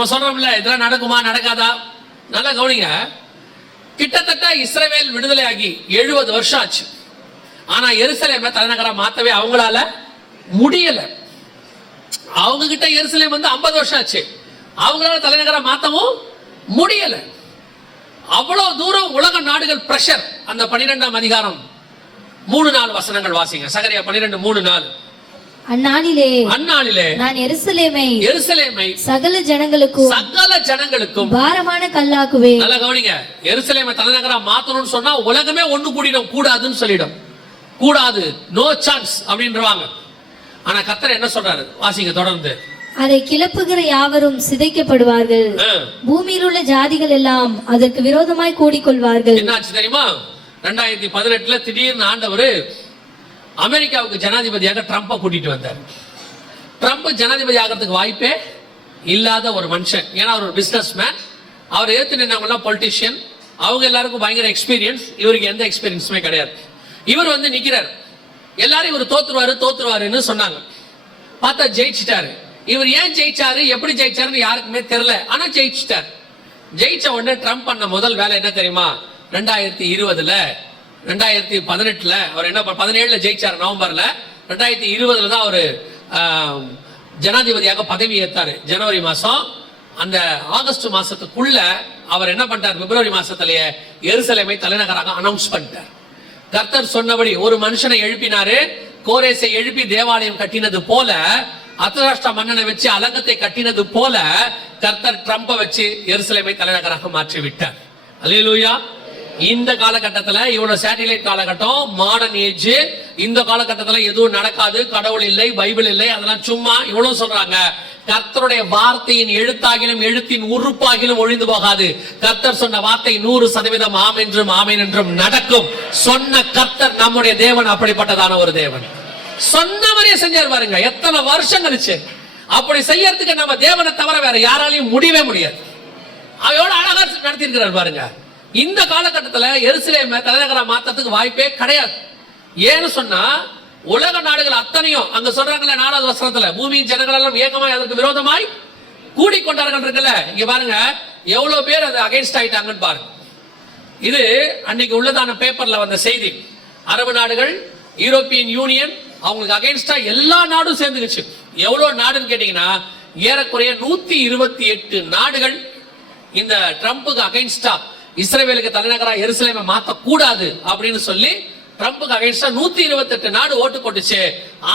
நம்ம சொல்றோம்ல இதெல்லாம் நடக்குமா நடக்காதா? நல்லா கவனிங்க. கிட்டத்தட்ட இஸ்ரவேல் விடுதலை ஆகி 70 வருஷம் ஆச்சு. ஆனா எருசலேமை தலைநகரா மாத்தவே அவங்களால முடியல. அவங்க கிட்ட எருசலேம் வந்து 50 வருஷம் ஆச்சு. அவங்களால தலைநகரா மாத்தவும் முடியல. அவ்வளவு தூரம் உலக நாடுகள் பிரஷர். அந்த 12ஆம் அதிகாரம் 3-4 வசனங்கள் வாசிங்க. சகரியா 12:3-4. அந்நாளிலே நான் எருசலேமை சகல ஜனங்களுக்கும் பாரமான கல்லாக்குவேன். நல்லா கவனிங்க. எருசலேமை தலைநகரா மாத்தணும்னு சொன்னா உலகமே ஒண்ணு கூடிடும். கூடாதுன்னு சொல்லிடும். கூடாது, நோ சான்ஸ் அப்படின்றவாங்க. ஆனா கர்த்தர் என்ன சொல்றாரு? வாசிங்க தொடர்ந்து. அதை கிளப்புகிற யாவரும் சிதைக்கப்படுவார்கள், பூமியில் உள்ள ஜாதிகள் எல்லாம் அதற்கு விரோதமாய் கூடிக்கொள்வார்கள். என்னாச்சு தெரியுமா? 2018 திடீர்னு ஆண்டவர் அமெரிக்காவுக்கு ஜனாதிபதியாக ட்ரம்பை கூட்டிட்டு வந்தார். ட்ரம்ப் ஜனாதிபதி ஆகிறதுக்கு வாய்ப்பே இல்லாத ஒரு மனுஷன். ஏன்னா அவர் ஒரு பிசினஸ் மேன். அவர் ஏத்து நின்றவங்க பொலிட்டிஷியன். அவங்க எல்லாருக்கும் பயங்கர எக்ஸ்பீரியன்ஸ். இவருக்கு எந்த எக்ஸ்பீரியன்ஸுமே கிடையாது. இவர் வந்து நிக்கிறார். எல்லாரும் இவர் தோத்துருவாருன்னு சொன்னாங்க. பார்த்தா ஜெயிச்சிட்டாரு. இவர் ஏன் ஜெயிச்சாரு, எப்படி ஜெயிச்சாருன்னு யாருக்குமே தெரியல. ஆனா ஜெயிச்சிட்டார். ஜெயிச்ச உடனே ட்ரம்ப் பண்ண முதல் வேலை என்ன தெரியுமா? 2018 அவர் என்ன 17 ஜெயிச்சாரு. நவம்பர்ல 2020 தான் அவரு ஜனாதிபதியாக பதவி ஏற்றாரு. ஜனவரி மாசம். அந்த ஆகஸ்ட் மாசத்துக்குள்ள அவர் என்ன பண்ணிட்டார்? பிப்ரவரி மாசத்திலேயே எருசலேமை தலைநகராக அனௌன்ஸ் பண்ணிட்டார். கர்த்தர் சொன்னபடி ஒரு மனுஷனை எழுப்பினாரு. கோரேசை எழுப்பி தேவாலயம் கட்டினது போல, அர்தராஷ்டிரா மன்னனை வச்சு அலங்கத்தை கட்டினது போல கர்த்தர் ட்ரம்பை வச்சு எருசலேமை தலைநகராக மாற்றி விட்டார். அல்லேலூயா. இந்த காலகட்டத்தில் இவ்வளவு சேட்டிலைட் காலகட்டம், மாடர்ன் ஏஜ். இந்த காலகட்டத்தில் எதுவும் நடக்காது, கடவுள் இல்லை, பைபிள் இல்லை, அதெல்லாம் சும்மா இவ்வளவு சொல்றாங்க. கர்த்தருடைய வார்த்தையின் எழுத்தாகிலும் எழுத்தின் உறுப்பாகிலும் ஒழிந்து போகாது. கர்த்தர் சொன்ன வார்த்தை 100% ஆம் என்றும் நடக்கும். சொன்ன கர்த்தர் நம்முடைய தேவன் அப்படிப்பட்டதான ஒரு தேவன். சொன்ன மாதிரியே செஞ்சார் பாருங்க. எத்தனை வருஷம் கழிச்சு. அப்படி செய்யறதுக்கு நம்ம தேவனை தவிர வேற யாராலையும் முடியவே முடியாது. அவையோட அழகா நடத்தி இருக்கிறார் பாருங்க. இந்த காலகட்டத்தில் எருசலேமை தலைநகரா மாத்தத்துக்கு வாய்ப்பே கிடையாது. ஏன்னு சொன்னா உலக நாடுகள் அத்தனையும் அங்க சொல்றாங்கல்ல 4வது வசனத்துல, பூமியின் ஜனங்கள் எல்லாம் ஏகமாய் அதற்கு விரோதமாய் கூடிக்கொண்டார்கள் இருக்குல்ல. இங்க பாருங்க எவ்வளவு பேர் அது அகைன்ஸ்ட் ஆயிட்டாங்கன்னு பாருங்க. இது அன்னைக்கு உள்ளதான பேப்பர்ல வந்த செய்தி. அரபு நாடுகள், யூரோப்பியன் யூனியன் அவங்களுக்கு அகைன்ஸ்டா எல்லா நாடும் சேர்ந்துருச்சு. எவ்வளவு நாடுன்னு கேட்டீங்கன்னா ஏறக்குறைய 128 நாடுகள் இந்த ட்ரம்புக்கு அகைன்ஸ்டா இஸ்ரவேலுக்கு தலைநகரா எருசலேமை மாத்த கூடாது அப்படின்னு சொல்லி ட்ரம்புக்கு அகைன்ஸ்டா 128 நாடு ஓட்டு போட்டுச்சு.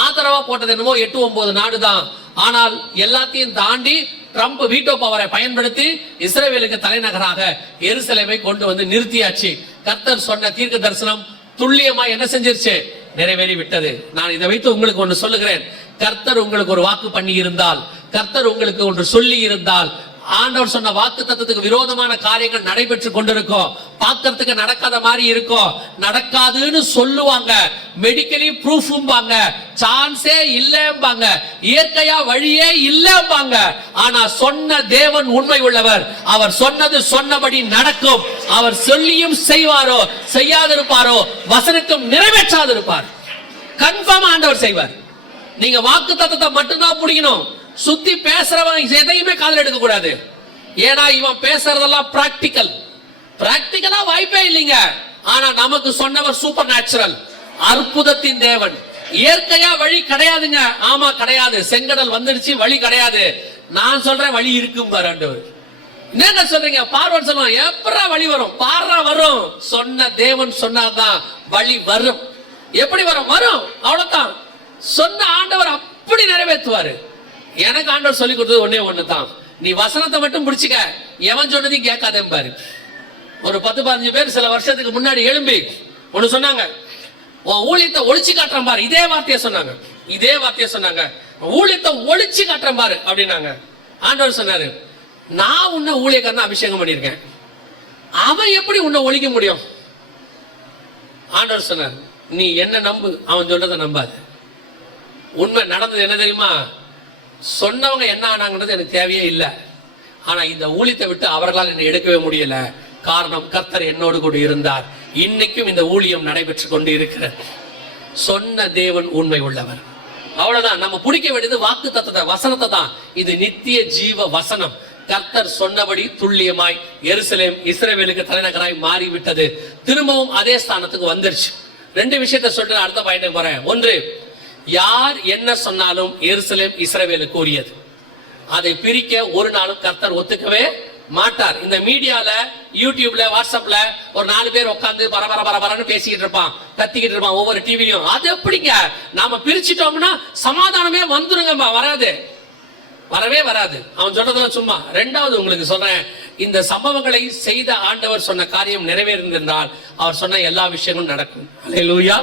ஆதரவா போட்டது என்னமோ 8-9 நாடு தான். ஆனால் எல்லாத்தையும் தாண்டி ட்ரம்ப் வீட்டோ பவரை பயன்படுத்தி இஸ்ரவேலுக்கு தலைநகராக எருசலேமை கொண்டு வந்து நிறுத்தியாச்சு. கர்த்தர் சொன்ன தீர்க்க தரிசனம் துல்லியமா என்ன செஞ்சிருச்சு? நிறைவேறி விட்டது. நான் இதை வைத்து உங்களுக்கு ஒன்று சொல்லுகிறேன். கர்த்தர் உங்களுக்கு ஒரு வாக்கு பண்ணி இருந்தால், கர்த்தர் உங்களுக்கு ஒன்று சொல்லி இருந்தால், ஆண்டவர் சொன்ன வாக்கு தத்துவத்துக்கு விரோதமான காரியங்கள் நடைபெற்று கொண்டிருக்கும். பார்க்கறதுக்கு நடக்காத மாதிரி இருக்கும். நடக்காதுன்னு சொல்லுவாங்க, மெடிக்கலி ப்ரூஃபாங்க, சான்ஸே இல்லம்பாங்க, இயற்கையா வழியே இல்லம்பாங்க. ஆனா சொன்ன தேவன் உண்மை உள்ளவர். அவர் சொன்னது சொன்னபடி நடக்கும். அவர் சொல்லியும் செய்வாரோ செய்யாதிருப்பாரோ, வசனத்தும் நிறைவேற்றாதிருப்பார். கன்ஃபார்ம் ஆண்டவர் செய்வார். நீங்க வாக்கு தத்துவத்தை மட்டும்தான் பிடிக்கணும். சுத்தி பேசுறவன் எதையுமே காதல் எடுக்க கூடாது. ஏன்னா இவன் பேசுறதெல்லாம் பிராக்டிக்கலா வாய்ப்பே இல்லைங்க. ஆனா நமக்கு சொன்னவர் சூப்பர் நேச்சுரல், அற்புதத்தின் தேவன். இயற்கையா வழி கிடையாதுங்க. ஆமா கிடையாது. செங்கடல் வந்துடுச்சு, வழி கிடையாது. நான் சொல்றேன் வழி இருக்கும் பாரு. என்ன சொல்றீங்க? பார்வன் சொல்லுவான், எப்படா வழி வரும்? பாரா வரும். சொன்ன தேவன் சொன்னாதான் வழி வரும். எப்படி வரும்? அவ்வளவுதான். சொன்ன ஆண்டவர் அப்படி நிறைவேற்றுவாரு. எனக்கு ஆண்டவர் சொல்லி கொடுத்தது ஒன்னே ஒண்ணுதான். நீ வசனத்தை மட்டும் பிடிச்சுக்க, எவன் சொன்னதையும் கேட்காதே பாரு. ஒரு 10-15 பேர் சில வருஷத்துக்கு முன்னாடி எழும்பி ஒண்ணு சொன்னாங்க, உன் ஊழியத்தை ஒளிச்சு காட்டுறேன் பாரு. இதே வார்த்தையை சொன்னாங்க. ஊழியத்தை ஒளிச்சு காட்டுறேன் பாரு அப்படின்னாங்க. ஆண்டவர் சொன்னாரு, நான் உன்னை ஊழியக்காரனா அபிஷேகம் பண்ணிருக்கேன், அவன் எப்படி உன்னை ஒழிக்க முடியும்? ஆண்டவர் சொன்னார், நீ என்ன நம்பு, அவன் சொல்றதை நம்பாது. உண்மை நடந்தது என்ன தெரியுமா? சொன்னவங்க என்ன ஆனாங்கன்றது எனக்கு தேவையே இல்லை. ஆனா இந்த ஊழியத்தை விட்டு அவர்களால் என்னை எடுக்கவே முடியல. காரணம், கர்த்தர் என்னோடு கூட இருந்தார். இன்னைக்கும் இந்த ஊழியம் நடைபெற்று கொண்டு இருக்கிறது. சொன்ன தேவன் உண்மை உள்ளவர். அவ்வளவுதான். நம்ம பிடிக்க வேண்டியது வாக்கு தத்துவத்தை, வசனத்தை தான். இது நித்திய ஜீவ வசனம். கர்த்தர் சொன்னபடி துல்லியமாய் எருசலேம் இஸ்ரவேலுக்கு தலைநகராய் மாறிவிட்டது. திரும்பவும் அதே ஸ்தானத்துக்கு வந்துருச்சு. ரெண்டு விஷயத்த சொல்ற அடுத்த பாயிண்ட் போறேன். ஒன்று, யார் என்ன சொன்னாலும் எருசலேம் இஸ்ரவேலுக்கு உரியது. அதை பிரிக்க ஒரு நாளும் கர்த்தர் ஒத்துக்கவே மாட்டார். இந்த மீடியால, யூடியூப்ல, வாட்ஸ்அப்ல ஒரு 4 பேர் உட்கார்ந்து பரபரன்னு பேசிக்கிட்டு இருப்பான், கத்திக்கிட்டு இருப்பான் ஒவ்வொரு டிவிலையும். அது எப்படிங்க? நாம பிரிச்சுட்டோம்னா சமாதானமே வந்துருங்கம்மா. வராது, வரவே வராது. அவன் சொல்றதுல சும்மா. ரெண்டாவது உங்களுக்கு சொல்றேன், இந்த சம்பவங்களை செய்த ஆண்டவர் சொன்ன காரியம் நிறைவேறினால் அவர் சொன்ன எல்லா விஷயங்களும் நடக்கும். அல்லேலூயா.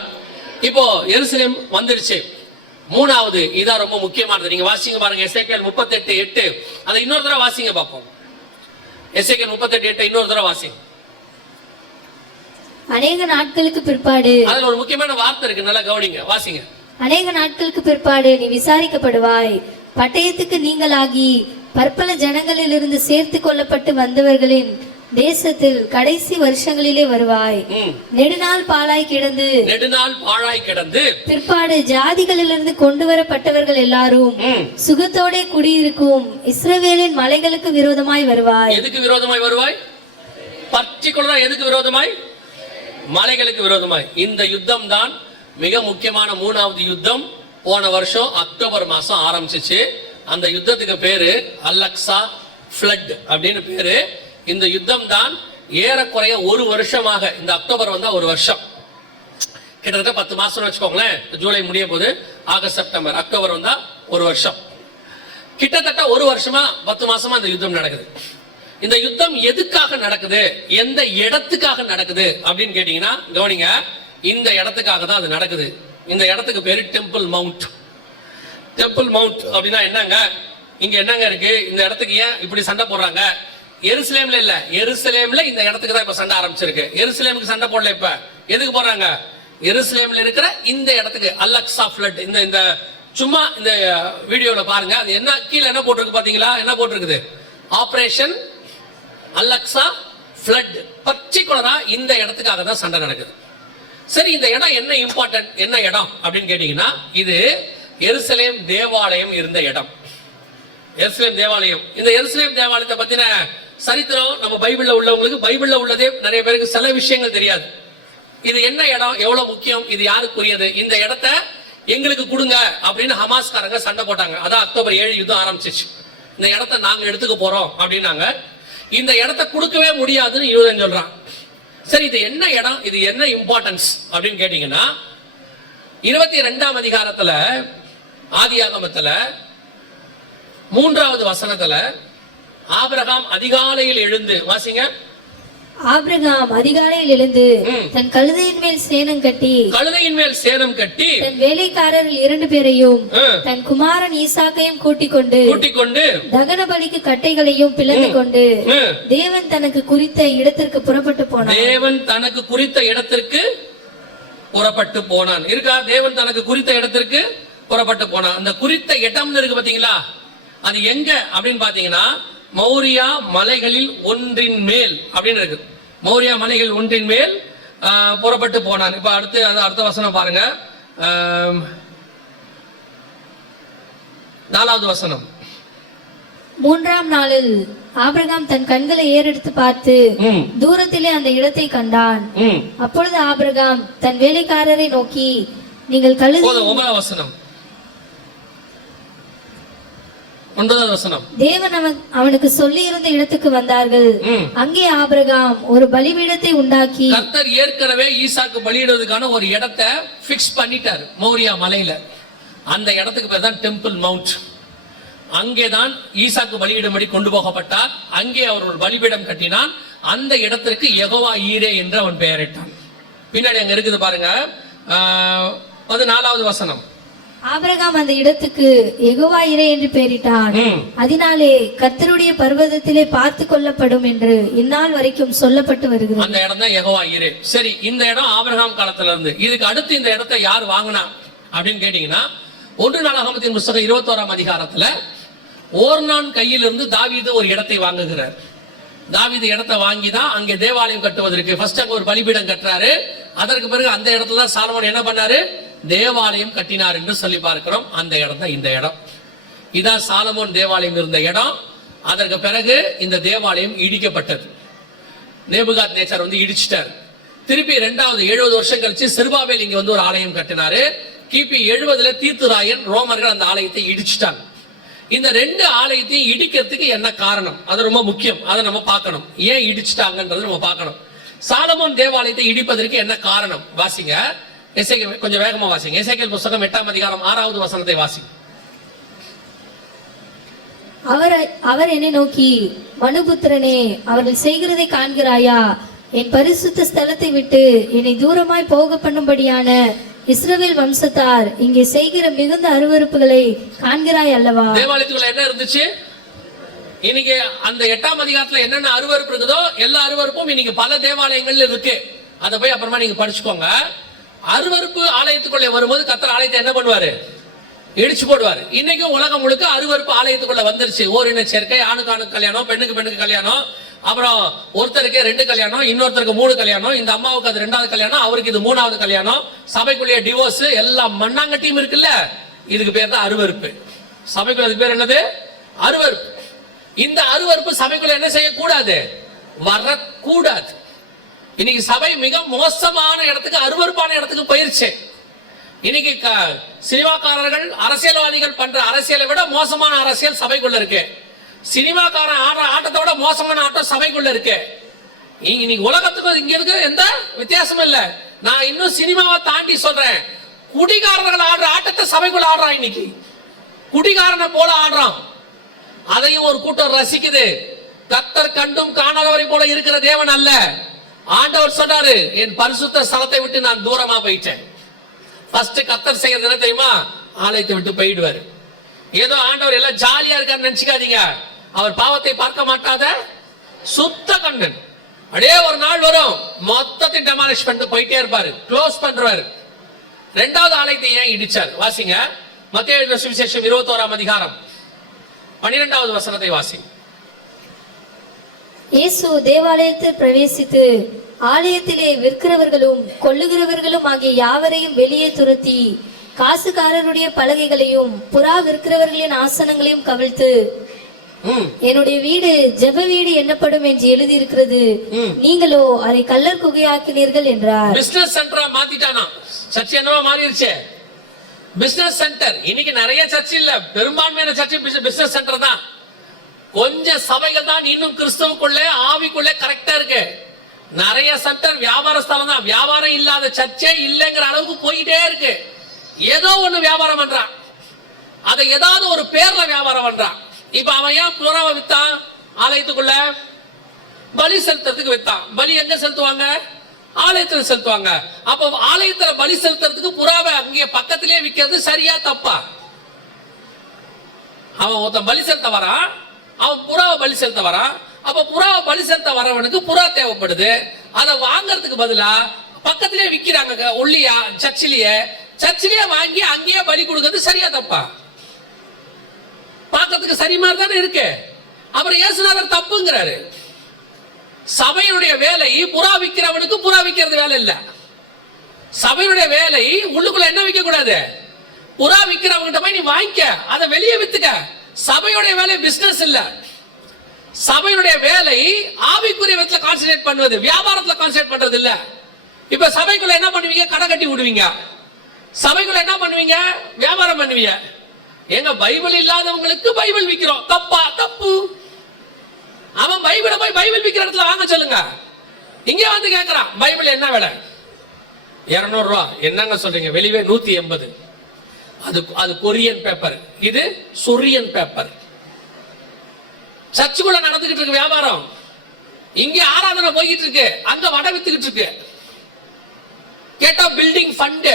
இப்போ எருசலேம் வந்துருச்சு. மூணாவது, இதான் ரொம்ப முக்கியமானது. நீங்க வாசிங்க பாருங்க, எசேக்கியேல் 38:8. அதை இன்னொரு தடவை வாசிங்க பார்ப்போம். எசேக்கியேல் 38:8 இன்னொரு தடவை வாசிங்க. அநேக நாட்களுக்கு பிற்பாடு, அதுல ஒரு முக்கியமான வார்த்தை இருக்கு, நல்லா கவனிங்க, வாசிங்க. அநேக நாட்களுக்கு பிற்பாடு நீ விசாரிக்கப்படுவாய், பட்டயத்துக்கு நீங்களாகி பற்பல ஜனங்களிலிருந்து சேர்த்து கொள்ளப்பட்டு வந்தவர்களின் தேசத்தில் கடைசி வருஷங்களிலே வருவாய். நெடுநாள் பாழாய் கிடந்து பிற்பாடு ஜாதிகளிலிருந்து கொண்டு வரப்பட்டவர்கள் எல்லாரும் சுகத்தோட குடியிருக்கும் இஸ்ரவேலின் மலைகளுக்கு விரோதமாய் வருவாய். எதுக்கு விரோதமாய் வருவாய்? பர்டிகுலரா எதுக்கு விரோதமாய்? மலைகளுக்கு விரோதமாய். இந்த யுத்தம் தான் மிக முக்கியமான 3வது யுத்தம். போன வருஷம் அக்டோபர் மாசம் ஆரம்பிச்சிச்சு. அந்த யுத்தத்துக்கு பேரு அலக்சா ஃப்ளட் அப்படின்னு பேரு. இந்த யுத்தம் தான் ஏறக்குறைய ஒரு வருஷமாக, இந்த அக்டோபர் வந்தா ஒரு வருஷம், கிட்டத்தட்ட 10 மாசம் வச்சுக்கோங்களேன். ஜூலை முடிய போது, ஆகஸ்ட், செப்டம்பர், அக்டோபர் வந்தா ஒரு வருஷம். கிட்டத்தட்ட ஒரு வருஷமா 10 மாசமா இந்த யுத்தம் நடக்குது. இந்த யுத்தம் எதுக்காக நடக்குது, எந்த இடத்துக்காக நடக்குது அப்படின்னு கேட்டீங்கன்னா கவனிங்க, இந்த இடத்துக்காக தான் அது நடக்குது. இந்த இடத்துக்கு பேரு டெம்பிள் மவுண்ட். டெம்பிள் மவுண்ட் அப்படின்னா என்னங்க, இங்க என்னங்க இருக்கு, இந்த இடத்துக்கு ஏன் இப்படி சண்டை போடுறாங்க? எருசலேம்ல இல்ல, எருசலேம்ல இந்த இடத்துக்கு தான் இப்ப சண்டை ஆரம்பிச்சிருக்கு. எருசலேமுக்கு சண்டை போடல. இப்ப எதுக்கு போறாங்க? எருசலேம்ல இருக்கிற இந்த இடத்துக்கு அலக்சா ஃப்ளட். இந்த சும்மா இந்த வீடியோல பாருங்க, அது என்ன கீழே என்ன போட்டிருக்கு பாத்தீங்களா? என்ன போட்டிருக்குது? ஆபரேஷன் அலக்சா ஃப்ளட். பர்டிகுலரா இந்த இடத்துக்காக தான் சண்டை நடக்குது. சரி, இந்த இடம் என்ன இம்பார்ட்டன்ட், என்ன இடம் அப்படின்னு கேட்டீங்கன்னா, இது எருசலேம் தேவாலயம் இருந்த இடம். எருசலேம் தேவாலயம். இந்த எருசலேம் தேவாலயத்தை பத்தின சரித்திரம் நம்ம பைபிள்ல உள்ளவங்களுக்கு, பைபிள்ல உள்ளதே நிறைய பேருக்கு சில விஷயங்கள் தெரியாது. இது என்ன இடம், எவ்வளவு முக்கியம், இது யாருக்குரியது, இந்த இடத்த எங்களுக்கு கொடுங்க அப்படின்னு ஹமாஸ்காரங்க சண்டை போட்டாங்க. அதான் அக்டோபர் 7 யுத்தம் ஆரம்பிச்சிச்சு. இந்த இடத்த நாங்க எடுத்துக்க போறோம் அப்படின்னாங்க. இந்த இடத்த கொடுக்கவே முடியாதுன்னு யூதன் சொல்றான். சரி, இது என்ன இடம், இது என்ன இம்பார்ட்டன்ஸ் அப்படின்னு கேட்டீங்கன்னா, 22ஆம் அதிகாரத்துல, ஆதியாகமத்துல 3வது வசனத்துல, ஆபிரகாம் அதிகாலையில் எழுந்து, வாசிங்க. ஆபிரகாம் அதிகாலையில் எழுந்து தன் கழுதையின் மேல் சேணம் கட்டி தன் வேலைக்காரர்கள் 2 பேரையும் தன் குமாரன் ஈசாக்கையும் கூட்டிக் கொண்டு தகன பலிக்கு கட்டைகளையும் பிளந்து கொண்டு தேவன் தனக்கு குறித்த இடத்திற்கு புறப்பட்டு போனான். இருக்கா? தேவன் தனக்கு குறித்த இடத்திற்கு புறப்பட்டு போனான். அந்த குறித்த இடம் இருக்கு பாத்தீங்களா? அது எங்க அப்படின்னு பாத்தீங்கன்னா, மௌரியா மலைகளில் ஒன்றின் மேல் அப்படின்னு இருக்கு. மௌரியா மலைகள் ஒன்றின் மேல் புறப்பட்டு போனான். இப்ப அடுத்த வசனம் பாருங்க, 4வது வசனம். 3ஆம் நாளில் ஆபிரகாம் தன் கண்களை ஏறெடுத்து பார்த்து தூரத்திலே அந்த இடத்தை கண்டான். அப்பொழுது ஆபிரகாம் தன் வேலைக்காரரை நோக்கி, நீங்கள் கழுதை. 9வது வசனம். 9வது வசனம். தேவன் அவனுக்கு சொல்லி இருந்த இடத்துக்கு வந்தார்கள். அங்கே ஆபிரகாம் ஒரு பலிபீடத்தை உண்டாக்கி, கர்த்தர் ஏற்கனவே ஈசாக்கு பலியிடுவதற்கான ஒரு இடத்தை பிக்ஸ் பண்ணிட்டார் மோரியா மலையில. அந்த இடத்துக்கு பேர் தான் டெம்பிள் மவுண்ட். அங்கேதான் ஈசாக்கு பலியிடும்படி கொண்டு போகப்பட்டார். அங்கே அவர் ஒரு பலிபீடம் கட்டினான். அந்த இடத்திற்கு யெகோவா ஈரே என்று அவன் பெயரிட்டான். பின்னாடி அங்க இருக்குது பாருங்க, 14வது வசனம். ஆபிரகாம் அந்த இடத்துக்கு யெகோவா ஈரே என்று பெயரிட்டான். அதனாலே கர்த்தருடைய பர்வதத்திலே பார்த்து கொள்ளப்படும் என்று இந்நாள் வரைக்கும் சொல்லப்பட்டு வருகிறது. அந்த இடம் தான் யெகோவா ஈரே. சரி, இந்த இடம் ஆபிரகாம் காலத்துல இருந்து. இதுக்கு அடுத்து இந்த இடத்தை யார் வாங்கினா அப்படின்னு கேட்டீங்கன்னா, 1 நாளாகமத்தின் புத்தகம் 21ஆம் அதிகாரத்துல ஓர்னான் கையிலிருந்து தாவீது ஒரு இடத்தை வாங்குகிறார். தாவீது இடத்தை வாங்கிதான் அங்கே தேவாலயம் கட்டுவதற்கு ஃபர்ஸ்ட் அங்க ஒரு பலிபீடம் கட்டுறாரு. அதற்கு பிறகு அந்த இடத்துல தான் சாலமோன் என்ன பண்ணாரு, தேவாலயம் கட்டினார் என்று சொல்லி பார்க்கிறோம். அந்த இடம் தான் இந்த இடம். இதான் சாலமோன் தேவாலயம் இருந்த இடம். அதற்கு பிறகு இந்த தேவாலயம் இடிக்கப்பட்டது. நேபுகாத் நேச்சார் வந்து இடிச்சிட்டார். திருப்பி 70 வருஷம் கழிச்சு செருபாபேல் இங்க வந்து ஒரு ஆலயம் கட்டினாரு. கிபி 70 தீத்துராயன் ரோமர்கள் அந்த ஆலயத்தை இடிச்சிட்டாங்க. இந்த 2 ஆலயத்தையும் இடிக்கிறதுக்கு என்ன காரணம், அது ரொம்ப முக்கியம். அதை நம்ம பார்க்கணும். ஏன் இடிச்சிட்டாங்கன்றது நம்ம பார்க்கணும். சாலமோன் தேவாலயத்தை இடிப்பதற்கு என்ன காரணம்? வாசிங்க, எசேக்கியேல் கொஞ்சம் வேகமா வாசிங்க. எசேக்கியேல் புத்தகம் 8ஆம் அதிகாரம் 6வது வசனத்தை வாசிங்க. அவர் என்னை நோக்கி, மனுபுத்திரனே, அவர்கள் செய்கிறதை காண்கிறாயா? என் பரிசுத்த ஸ்தலத்தை விட்டு என்னை தூரமாய் போக பண்ணும்படியான இஸ்ரவேல் வம்சத்தார் இங்கே செய்கிற மிகுந்த அருவருப்புகளை காண்கிறாய் அல்லவா? தேவாலயத்துக்குள்ள என்ன இருந்துச்சு? இன்னைக்கு அந்த 8ஆம் அதிகாரத்துல என்னென்ன அருவருப்பு இருக்குதோ எல்லா அருவருப்பும் இன்னைக்கு பல தேவாலயங்கள்ல இருக்கு. அதை போய் அப்புறமா நீங்க படிச்சுக்கோங்க. அருவருப்பு ஆலயத்துக்குள்ள வரும்போது கர்த்தர் ஆலயத்தை என்ன பண்ணுவாரு? இடிச்சு போடுவாரு. இன்னைக்கும் உலகம் முழுக்க அருவருப்பு ஆலயத்துக்குள்ள வந்துருச்சு. ஓரின சேர்க்கை, ஆணுக்கு ஆணுக்கு கல்யாணம், பெண்ணுக்கு பெண்ணுக்கு கல்யாணம், அப்புறம் ஒருத்தருக்கு 2 கல்யாணம், இன்னொருத்தருக்கு 3 கல்யாணம், இந்த அம்மாவுக்கு அது 2வது கல்யாணம், அவருக்கு இது 3வது கல்யாணம், சபைக்குள்ளேயே டிவோர்ஸ், எல்லாம் மண்ணாங்கட்டியும் இருக்குல்ல. இதுக்கு பேர் தான் அருவருப்பு. சபைக்குள்ள அது பேர் என்னது? அருவருப்பு. இந்த அருவருப்பு சபைக்குள்ள என்ன செய்யக்கூடாது? வரக்கூடாது. இன்னைக்கு சபை மிக மோசமான இடத்துக்கு, அருவருப்பான இடத்துக்கு போயிருச்சு. இன்னைக்கு சினிமாக்காரர்கள், அரசியல்வாதிகள் பண்ற அரசியலை விட மோசமான அரசியல் சபைக்குள்ள இருக்கு. சினிமாக்காரன் ஆடுற ஆட்டத்தை விட மோசமான ஆட்டம் சபைக்குள்ள இருக்கு. இன்னைக்கு உலகத்துக்கு இங்க இருக்கு எந்த வித்தியாசமும் இல்ல. நான் இன்னும் சினிமாவை தாண்டி சொல்றேன். குடிகாரர்கள் ஆடுற ஆட்டத்தை சபைக்குள்ள ஆடுறான். இன்னைக்கு குடிகாரனை போல ஆடுறான். அதையும் ஒரு கூட்டம் ரசிக்குது. கர்த்தர் கண்டும் காணாதவரை போல இருக்கிற தேவன் அல்ல. ஆண்டவர் சொன்னாரு, என் பரிசுத்த ஸ்தலத்தை விட்டு நான் தூரமா போயிட்டேன். ஃபர்ஸ்ட் கர்த்தர் செய்யறது என்ன தெரியுமா? ஆலயத்தை விட்டு போயிடுவாரு. ஏதோ ஆண்டவர் எல்லாம் ஜாலியா இருக்காருன்னு நினைச்சுக்காதீங்க. அவர் பாவத்தை பார்க்க மாட்டாத சுத்த கண்ணன். அப்படியே ஒரு நாள் வரும், மொத்தத்தையும் டெமாலிஷ் பண்ணிட்டு போயிட்டே இருப்பாரு, க்ளோஸ் பண்றாரு. 2வது ஆலயத்தை ஏன் இடிச்சார்? வாசிங்க, மத்தேயு எழுதின சுவிசேஷம் 21ஆம் அதிகாரம் 12வது வசனத்தை வாசிங்க. இயேசு தேவாலயத்தில் பிரவேசித்து ஆலயத்திலே விற்கிறவர்களும் கொள்ளுகிறவர்களும் ஆகிய யாவரையும் வெளியே துரத்தி காசுக்காரருடைய பலகைகளையும் புறா விற்கிறவர்களின் ஆசனங்களையும் கவிழ்த்து, என்னுடைய வீடு ஜெப வீடு என்னப்படும் என்று எழுதியிருக்கிறது, நீங்களோ அதை கல்லர் குகையாக்கினீர்கள் என்றார். பிசினஸ் சென்டரா மாத்திட்டானா? சர்ச் என்னவா மாறிடுச்சு? Business centre. இன்னைக்கு நிறைய சர்ச் இல்ல, பெரும்பான்மையான சர்ச் பிசினஸ் சென்டர் தான். கொஞ்சம் சபைகள் தான் இன்னும் கிறிஸ்துவுக்குள்ள ஆவிக்குள்ள கரெக்டா இருக்கு. நிறைய சென்டர் வியாபார ஸ்தலம் தான். வியாபாரம் இல்லாத சர்ச்சே இல்லைங்கிற அளவுக்கு போயிட்டே இருக்கு. ஏதோ ஒண்ணு வியாபாரம் பண்றான், அதை ஏதாவது ஒரு பேர்ல வியாபாரம் பண்றான். இப்ப அவன் ஏன் புறாவை வித்தான்? ஆலயத்துக்குள்ள பலி செலுத்துறதுக்கு வித்தான். பலி எங்க செலுத்துவாங்க? ஆலயத்துல செலுத்துவாங்க. அப்ப ஆலயத்துல பலி செலுத்துறதுக்கு புறாவை அங்கே பக்கத்திலே விக்கிறது சரியா தப்பா? அவன் ஒருத்தன் பலி செலுத்த வரான், அவன் புறாவை பலி செலுத்த வரான். அப்ப புறாவை பலி செலுத்த வரவனுக்கு புறா தேவைப்படுது. அதை வாங்கறதுக்கு பதிலா பக்கத்திலே விக்கிறாங்க ஒல்லியா சர்ச்சிலேயே வாங்கி அங்கேயே பலி கொடுக்கிறது சரியா தப்பா? பார்க்கிறதுக்கு சரி மாதிரி தானே இருக்கு. அப்புறம் இயேசுநாதர் தப்புங்கிறாரு. சபையுடைய வேலை புறா விக்கிறவனுக்கு புறா விக்கிறது வேலை இல்ல. சபையுடைய வேலை உள்ளுக்குள்ள என்ன விற்க கூடாது? புறா விக்கிறவங்கிட்ட போய் நீ வாங்கிக்க, அதை வெளியே வித்துக்க. சபையுடைய வேலை பிசினஸ் இல்ல. சபையுடைய வேலை ஆவிக்குரிய விதத்துல கான்சென்ட்ரேட் பண்ணுவது, வியாபாரத்துல கான்சென்ட்ரேட் பண்றது இல்ல. இப்ப சபைக்குள்ள என்ன பண்ணுவீங்க? கடை கட்டி விடுவீங்க. சபைக்குள்ள என்ன பண்ணுவீங்க? வியாபாரம் பண்ணுவீங்க. எங்க பைபிள் இல்லாதவங்களுக்கு பைபிள் விக்கிறோம். தப்பா? தப்பு. அவன் பைபிளை போய் பைபிள் விக்கிற இடத்துல வாங்க சொல்லுங்க. இங்க வந்து கேட்கறான், பைபிள் என்ன விலை? 200 ரூபா. என்னங்க சொல்றீங்க? வெளியே 180. அது கொரியன் பேப்பர், இது சொரியன் பேப்பர். சர்ச்சுக்குள்ள நடந்துகிட்டு இருக்கு வியாபாரம். இங்க ஆராதனை போய்கிட்டு இருக்கு, அங்க வடை வித்துக்கிட்டு இருக்கு. கேட்டா பில்டிங் ஃபண்ட்.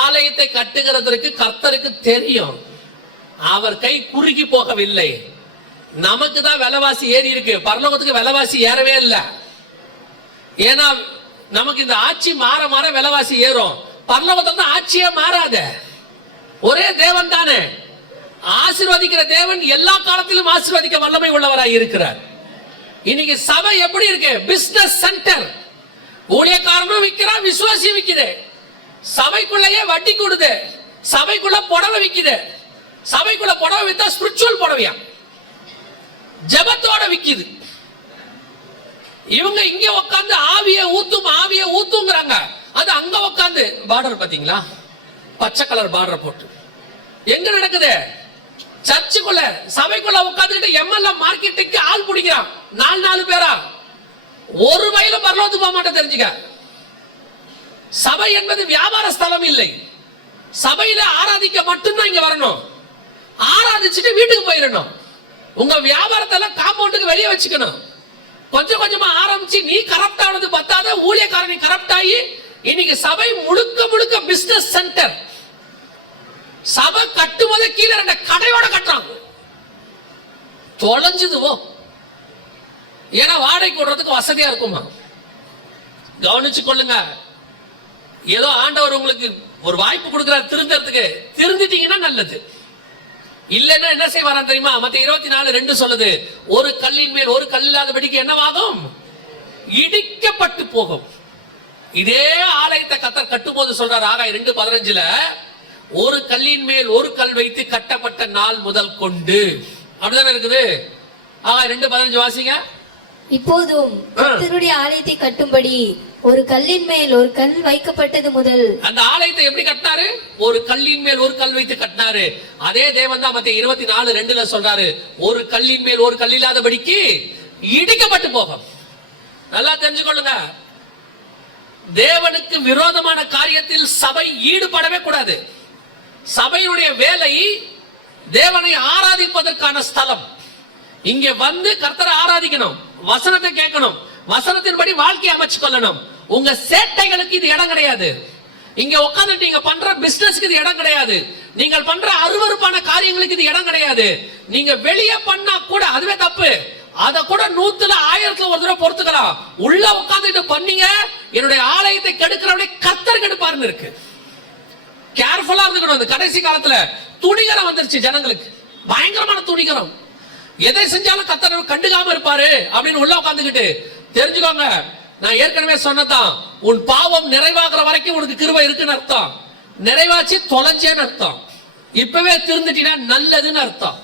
ஆலயத்தை கட்டுகிறதற்கு கர்த்தருக்கு தெரியும். அவர் கை குறுகி போகவில்லை. நமக்கு தான் விலைவாசி ஏறி இருக்கு, பரலோகத்துக்கு விலைவாசி ஏறவே இல்லை. ஏன்னா நமக்கு இந்த ஆட்சி மாற மாற விலைவாசி ஏறும். பரலோகத்துல ஆட்சியே மாறாத, ஒரே தேவன் தானே. ஆசீர்வதிக்கிற தேவன் எல்லா காலத்திலும் ஆசீர்வதிக்க வல்லமை உள்ளவராய் இருக்கிறார். இன்னைக்கு சபை எப்படி இருக்கு? Business centre. ஊழியக்காரனும் விற்கிறான், விசுவாசி விக்குது. சபைக்குள்ளேயே வட்டி கொடுது. சபைக்குள்ள புடவை விக்குது. சபைக்குள்ள புடவை வித்தா ஸ்பிரிச்சுவல் புடவையா? சபைக்குள்ள புடவை வித்தா ஸ்பிரிச்சுவல் புடவையா? சபைக்குள்ள புடவை வித்தா ஸ்பிரிச்சுவல் புடவையா? ஜெபத்தோட விக்குது. இவங்க இங்க உட்கார்ந்து ஆவிய ஊத்துங்கிறாங்க. அது அங்க உட்கார்ந்து பார்டர் பாத்தீங்களா, பச்சை கலர் பார்டர் போட்டு எங்க நடக்குது? சர்ச்சுக்குள்ள சபைக்குள்ள உட்கார்ந்துட்டு எம்எல்ஏ மார்க்கெட்டுக்கு ஆள் பிடிக்கிறான். 4 பேரா ஒரு வயல பரலோகத்துக்கு போக மாட்டேன். தெரிஞ்சுக்க, சபை என்பது வியாபார ஸ்தலம் இல்லை. சபையில ஆராதிக்க மட்டும்தான் இங்க வரணும். ஆராதிச்சுட்டு வீட்டுக்கு போயிடணும். உங்க வியாபாரத்தை காம்பவுண்டுக்கு வெளியே வச்சுக்கணும். கொஞ்சம் கொஞ்சமா ஆரம்பிச்சு நீ கரப்ட் ஆனது பத்தாத, ஊழியக்காரனை கரப்ட் ஆகி இன்னைக்கு சபை முழுக்க பிசினஸ் சென்டர். சபை கட்டும்போது கீழே 2 கடையோட கட்டுறாங்க. தொலைஞ்சுதுவோ, ஏன்னா வாடகை கூடுறதுக்கு வசதியா இருக்குமா? கவனிச்சு கொள்ளுங்க. ஏதோ ஆண்டவர் உங்களுக்கு ஒரு வாய்ப்பு கொடுக்கிறார் திருந்தறதுக்கு. திருந்திட்டீங்கன்னா நல்லது. இல்லன்னா என்ன செய்வாராம் தெரியுமா? மத்தேயு 24:2 சொல்லுது, ஒரு கல்லின் மேல் ஒரு கல் இல்லாதபடிக்கு என்னவாகும்? இடிக்கப்பட்டு போகும். இதே ஆலயத்தை கர்த்தர் கட்டும்போது சொல்றார், ஆகாய் 2:15, ஒரு கல்லின் மேல் ஒரு கல் வைத்து கட்டப்பட்ட நாள் முதல் கொண்டு. அப்படிதானே இருக்குது. ஆகாய் 2:15 வாசிங்க. இப்போதும் கர்த்தருடைய ஆலயத்தை கட்டும்படி ஒரு கல்லின் மேல் ஒரு கல் வைக்கப்பட்டது முதல். அந்த ஆலயத்தை எப்படி கட்டினாரு? ஒரு கல்லின் மேல் ஒரு கல் வைத்து கட்டினாரு. அதே தேவன் தான் மத்தேயு 24:2 சொல்றாரு, ஒரு கல்லின் மேல் ஒரு கல் இல்லாதபடிக்கு இடிக்கப்பட்டு போகும். நல்லா தெரிஞ்சுக்கொள்ளுங்க, தேவனுக்கு விரோதமான காரியத்தில் சபை ஈடுபடவே கூடாது. சபையுடைய வேலை தேவனை ஆராதிப்பதற்கான ஸ்தலம். இங்க வந்து கர்த்தரை ஆராதிக்கணும், வசனத்தை கேட்கணும், வசனத்தின்படி வாழ்க்கையை அமைச்சு கொள்ளணும். உங்க சேட்டைகளுக்கு இது இடம் கிடையாது. இங்க உட்கார்ந்து நீங்க பண்ற பிசினஸ்க்கு இது இடம் கிடையாது. நீங்கள் பண்ற அருவருப்பான காரியங்களுக்கு இது இடம் கிடையாது. நீங்க வெளியே பண்ணா கூட அதுவே தப்பு. அத கூட 100ல 1000ல ஒரு தடவை பொறுத்துக்கலாம். உள்ள உட்கார்ந்துட்டு பண்ணீங்க, என்னுடைய ஆலயத்தை கெடுக்கிறவனை கர்த்தர் கெடுப்பாருன்னு இருக்கு. கேர்ஃபுல்லா இருந்துக்கணும். இந்த கடைசி காலத்துல துணிகரம் வந்துருச்சு ஜனங்களுக்கு, பயங்கரமான துணிகரம். எதை செஞ்சாலும் கர்த்தர் கண்டுக்காம இருப்பாரு அப்படின்னு உள்ள உட்கார்ந்துகிட்டு. தெரிஞ்சுக்கோங்க, நான் ஏற்கனவே சொன்னதான், உன் பாவம் நிறைவாகிற வரைக்கும் உனக்கு கிருபை இருக்குன்னு அர்த்தம். நிறைவாச்சு தொலைஞ்சேன்னு அர்த்தம். இப்பவே திருந்துட்டீங்கன்னா நல்லதுன்னு அர்த்தம்.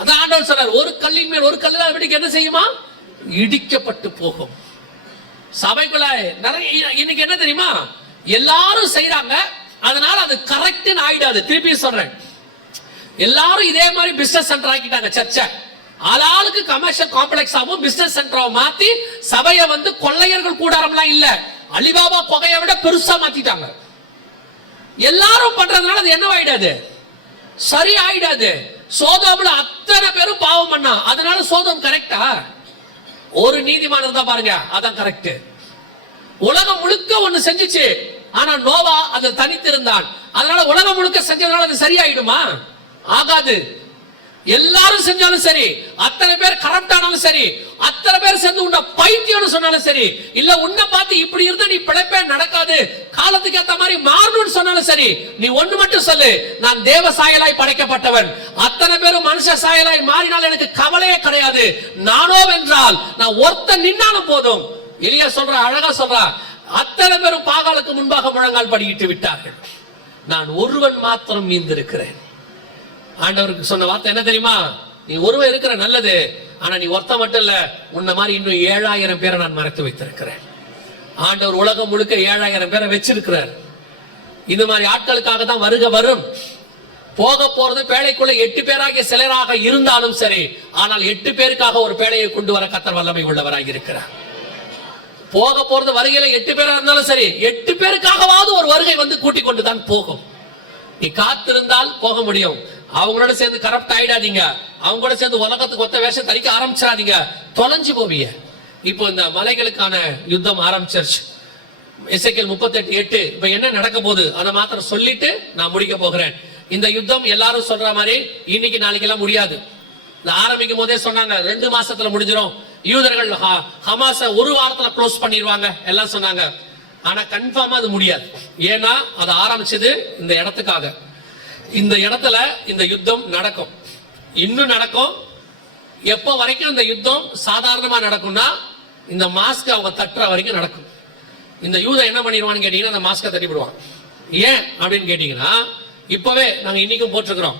அதான் ஆண்டவர் சொல்றார், ஒரு கல்லின் மேல் ஒரு கல் இல்லாதபடிக்கு என்ன செய்யுமா? இடிக்கப்பட்டு போகும். சபைக்குள்ள நிறைய இன்னைக்கு என்ன தெரியுமா, எல்லாரும் செய்யறாங்க, அதனால அது கரெக்ட்னு ஆயிடாது. திருப்பி சொல்றேன், எல்லாரும் இதே மாதிரி பிசினஸ் சென்டர் ஆக்கிட்டாங்க சர்ச்சை. ஆளாளுக்கு கமர்ஷியல் காம்ப்ளெக்ஸ் ஆகும் பிசினஸ் சென்டரா மாத்தி சபையை வந்து கொள்ளையர்கள் கூடாரம்லாம் இல்ல, அலிபாபா கொகையை விட பெருசா மாத்திட்டாங்க. எல்லாரும் பண்றதுனால அது என்னவாயிடாது? சரி ஆயிடாது. சோதோம்ல அத்தனை பேரும் பாவம் பண்ணா, அதனால சோதோம் கரெக்டா? ஒரு நீதிமான் இருந்தா பாருங்க, அதான் கரெக்ட். உலகம் முழுக்க ஒண்ணு செஞ்சுச்சு, ஆனா நோவா அது தனித்து இருந்தான். அதனால உலகம் முழுக்க செஞ்சதுனால அது சரியாயிடுமா? ஆகாது. எல்லாரும் செஞ்சாலும் சரி, அத்தனை பேர் கரப்ட் ஆனாலும் சரி, அத்தனை பேர் சேர்ந்து உன்னை பைத்தியம்னு சொன்னாலும் சரி, இல்ல உன்னை பார்த்து இப்படி இருந்தா நீ பிழைப்பே நடக்காது, காலத்துக்கு ஏத்த மாதிரி மாறணும்னு சொன்னாலும் சரி, நீ ஒண்ணு மட்டும் சொல்லு, நான் தேவ சாயலாய் படைக்கப்பட்டவன். அத்தனை பேரும் மனுஷ சாயலாய் மாறினால் எனக்கு கவலையே கிடையாது. நானோ வென்றால் நான் ஒருத்த நின்னாலும் போதும். எலியா சொல்ற, அழகா சொல்ற, அத்தனை பேரும் பாகாலுக்கு முன்பாக முழங்கால் படியிட்டு விட்டார்கள், நான் ஒருவன் மாத்திரம் மீந்திருக்கிறேன். ஆண்டவருக்கு சொன்ன வார்த்தை என்ன தெரியுமா? நீ ஒருவன் இருக்கிற நல்லது, ஆனா நீ ஒருத்த மட்டும் இல்ல, உன்ன மாதிரி இன்னும் 7000 பேரை நான் மறைத்து வைத்திருக்கிறேன். ஆண்டவர் உலகம் முழுக்க 7000 பேரை வச்சிருக்கிறார். இந்த மாதிரி ஆட்களுக்காக தான் வருக வரும். போக போறது பேழைக்குள்ள 8 பேராகிய சிலராக இருந்தாலும் சரி, ஆனால் 8 பேருக்காக ஒரு பேழையை கொண்டு வர கர்த்தர் வல்லமை உள்ளவராக இருக்கிறார். போக போறது வருகையில 8 பேரா இருந்தாலும் சரி, 8 பேருக்காகவாவது ஒரு வருகை வந்து கூட்டிக் கொண்டு தான் போகும். நீ காத்திருந்தால் போக முடியும். அவங்களோட சேர்ந்து கரப்ட் ஆயிடாதீங்க. அவங்க கூட சேர்ந்து உலகத்துக்கு ஒத்த வேஷம் தரிக்க ஆரம்பிச்சிடாதீங்க, தொலைஞ்சு போவீங்க. இப்போ இந்த மலைகளுக்கான யுத்தம் ஆரம்பிச்சிருச்சு. எசேக்கியேல் 38:8. இப்ப என்ன நடக்க போகுது அதை மாத்திரம் சொல்லிட்டு நான் முடிக்க போகிறேன். இந்த யுத்தம் எல்லாரும் சொல்ற மாதிரி இன்னைக்கு நாளைக்கு எல்லாம் முடியாது. ஆரம்பிக்கும் போதே சொன்னாங்க 2 மாசத்துல முடிஞ்சிடும், யூதர்கள் ஹமாஸ 1 வாரத்துல க்ளோஸ் பண்ணிடுவாங்க எல்லாம் சொன்னாங்க. ஆனா கன்ஃபார்மா அது முடியாது. ஏன்னா அது ஆரம்பிச்சது இந்த இடத்துக்காக. இந்த இடத்துல இந்த யுத்தம் நடக்கும், இன்னும் நடக்கும். எப்போ வரைக்கும் இந்த யுத்தம் சாதாரணமா நடக்கும்னா, இந்த மாஸ்க் அவங்க தட்டுற வரைக்கும் நடக்கும். இந்த யூதன் என்ன பண்ணிடுவான்னு கேட்டீங்கன்னா, அந்த மாஸ்கை தட்டி விடுவான். ஏன் அப்படின்னு கேட்டீங்கன்னா, இப்பவே நாங்க இன்னைக்கும் போட்டிருக்கிறோம்,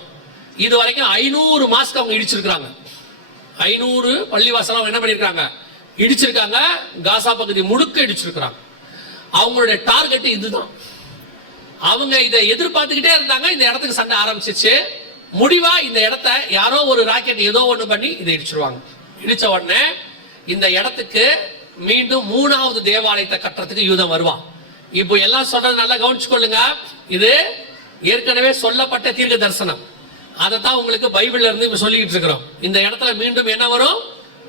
இது வரைக்கும் 500 மாஸ்க் அவங்க இடிச்சிருக்கிறாங்க. 500 பள்ளிவாசலாம் என்ன பண்ணிருக்காங்க, இடிச்சிருக்காங்க. காசா பகுதி முழுக்க இடிச்சிருக்காங்க. அவங்களுடைய டார்கெட் இதுதான். அவங்க இதை எதிர்பார்த்துக்கிட்டே இருந்தாங்க. இந்த இடத்துக்கு சண்டை ஆரம்பிச்சிச்சு. முடிவா இந்த இடத்த யாரோ ஒரு ராக்கெட் ஏதோ ஒண்ணு பண்ணி இதை இடிச்சிருவாங்க. இடிச்ச உடனே இந்த இடத்துக்கு மீண்டும் 3வது தேவாலயத்தை கட்டுறதுக்கு யூதன் வருவான். இப்போ எல்லாம் சொல்றது நல்லா கவனிச்சுக்கொள்ளுங்க. இது ஏற்கனவே சொல்லப்பட்ட தீர்க்க தரிசனம். அதைத்தான் உங்களுக்கு பைபிள்ல இருந்து சொல்லிட்டு இருக்கிறோம். இந்த இடத்துல மீண்டும் என்ன வரும்,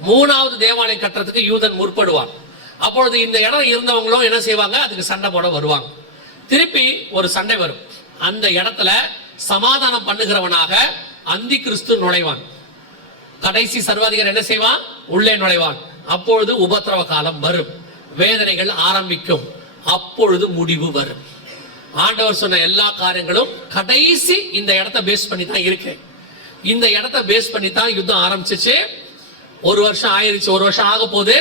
3வது தேவாலயம் கட்டுறதுக்கு யூதன் முற்படுவான். அப்பொழுது இந்த இடம் இருந்தவங்களும் என்ன செய்வாங்க, அதுக்கு சண்டை போட வருவாங்க. திருப்பி ஒரு சண்டை வரும். அந்த இடத்துல சமாதானம் பண்ணுகிறவனாக அந்தி கிறிஸ்து நுழைவான். கடைசி சர்வாதிகாரி என்ன செய்வான், உள்ளே நுழைவான். அப்பொழுது உபத்திரவ காலம் வரும், வேதனைகள் ஆரம்பிக்கும், அப்பொழுது முடிவு வரும். ஆண்டவர் சொன்ன எல்லா காரியங்களும் கடைசி இந்த இடத்தை பேஸ் பண்ணி தான் இருக்கு. இந்த இடத்தை பேஸ் பண்ணி தான் யுத்தம் ஆரம்பிச்சிச்சு. 1 வருஷம் ஆயிருச்சு, 1 வருஷம் ஆக போது,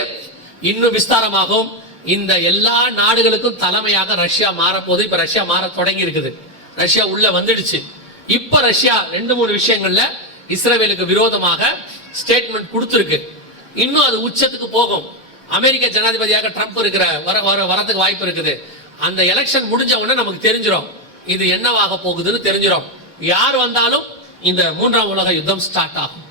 இன்னும் விஸ்தாரமாகும். இந்த எல்லா நாடுகளுக்கும் தலைமையாக ரஷ்யா மாறப்போது. இப்ப ரஷ்யா மாற தொடங்கி இருக்குது. ரஷ்யா உள்ள வந்துடுச்சு. இப்ப ரஷ்யா 2-3 விஷயங்கள்ல இஸ்ரவேலுக்கு விரோதமாக ஸ்டேட்மெண்ட் கொடுத்திருக்கு. இன்னும் அது உச்சத்துக்கு போகும். அமெரிக்க ஜனாதிபதியாக ட்ரம்ப் இருக்கிற வரதுக்கு வாய்ப்பு இருக்குது. அந்த எலெக்ஷன் முடிஞ்ச உடனே நமக்கு தெரிஞ்சிடும் இது என்னவாக போகுதுன்னு தெரிஞ்சிடும். யார் வந்தாலும் இந்த 3ஆம் உலக யுத்தம் ஸ்டார்ட் ஆகும்.